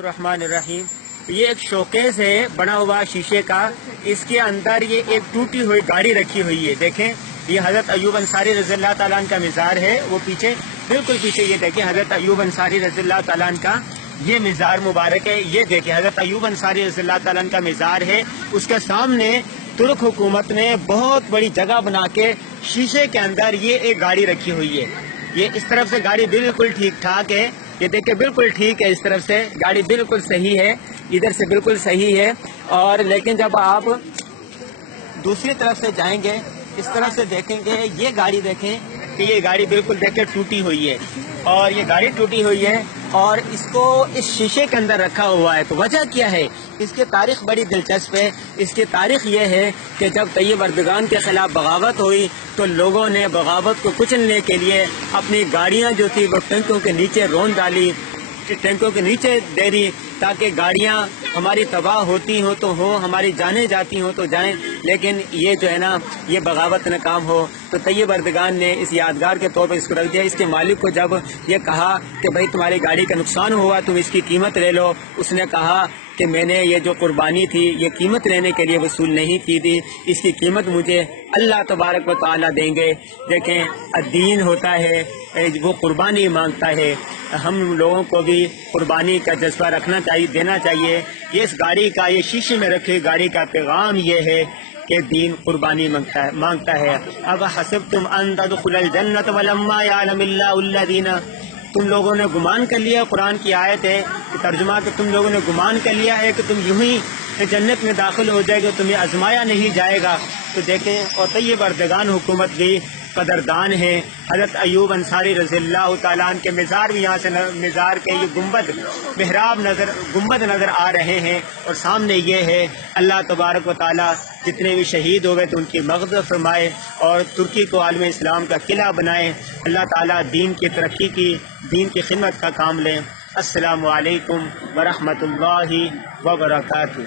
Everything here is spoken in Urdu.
الرحمن الرحیم۔ یہ ایک شوکیس ہے بنا ہوا شیشے کا، اس کے اندر یہ ایک ٹوٹی ہوئی گاڑی رکھی ہوئی ہے۔ دیکھیں یہ حضرت ایوب انصاری رضی اللہ تعالیٰ عنہ کا مزار ہے، وہ پیچھے بالکل پیچھے یہ دیکھیں حضرت ایوب انصاری رضی اللہ تعالیٰ عنہ کا یہ مزار مبارک ہے۔ یہ دیکھیں حضرت ایوب انصاری رضی اللہ تعالیٰ عنہ کا مزار ہے، اس کے سامنے ترک حکومت نے بہت بڑی جگہ بنا کے شیشے کے اندر یہ ایک گاڑی رکھی ہوئی ہے۔ یہ اس طرف سے گاڑی بالکل ٹھیک ٹھاک ہے، یہ دیکھیں بالکل ٹھیک ہے، اس طرف سے گاڑی بالکل صحیح ہے، ادھر سے بالکل صحیح ہے۔ اور لیکن جب آپ دوسری طرف سے جائیں گے اس طرف سے دیکھیں گے یہ گاڑی دیکھیں کہ یہ گاڑی بالکل دیکھیں ٹوٹی ہوئی ہے، اور یہ گاڑی ٹوٹی ہوئی ہے اور اس کو اس شیشے کے اندر رکھا ہوا ہے۔ تو وجہ کیا ہے؟ اس کی تاریخ بڑی دلچسپ ہے۔ اس کی تاریخ یہ ہے کہ جب طیب اردگان کے خلاف بغاوت ہوئی تو لوگوں نے بغاوت کو کچلنے کے لیے اپنی گاڑیاں جو تھی وہ ٹینکوں کے نیچے رون ڈالی، ٹینکوں کے نیچے دے دی تاکہ گاڑیاں ہماری تباہ ہوتی ہوں تو ہوں، ہماری جانیں جاتی ہوں تو جائیں، لیکن یہ جو ہے نا یہ بغاوت ناکام ہو۔ تو طیب اردگان نے اس یادگار کے طور پر اس کو رکھ دیا۔ اس کے مالک کو جب یہ کہا کہ بھائی تمہاری گاڑی کا نقصان ہوا تم اس کی قیمت لے لو، اس نے کہا کہ میں نے یہ جو قربانی تھی یہ قیمت لینے کے لیے وصول نہیں کی تھی، اس کی قیمت مجھے اللہ تبارک و تعالیٰ دیں گے۔ دیکھیں الدین ہوتا ہے وہ قربانی مانگتا ہے، ہم لوگوں کو بھی قربانی کا جذبہ رکھنا چاہیے، دینا چاہیے۔ یہ اس گاڑی کا، یہ شیشے میں رکھی گاڑی کا پیغام یہ ہے کہ دین قربانی مانگتا ہے۔ اب حسبتم ان تدخلوا الجنۃ ولما یعلم اللہ الذین، تم لوگوں نے گمان کر لیا، قرآن کی آیت ہے کہ ترجمہ کہ تم لوگوں نے گمان کر لیا ہے کہ تم یوں ہی جنت میں داخل ہو جائے گے، تمہیں آزمایا نہیں جائے گا۔ تو دیکھیں اور طیب اردگان حکومت بھی قدردان ہے۔ حضرت ایوب انصاری رضی اللہ تعالیٰ عنہ کے مزار بھی یہاں سے مزار کے یہ گنبد محراب گنبد نظر آ رہے ہیں، اور سامنے یہ ہے اللہ تبارک و تعالیٰ جتنے بھی شہید ہو گئے تو ان کی مغفرت فرمائے اور ترکی کو عالم اسلام کا قلعہ بنائے۔ اللہ تعالیٰ دین کی ترقی کی، دین کی خدمت کا کام لیں۔ السلام علیکم ورحمۃ اللہ وبرکاتہ۔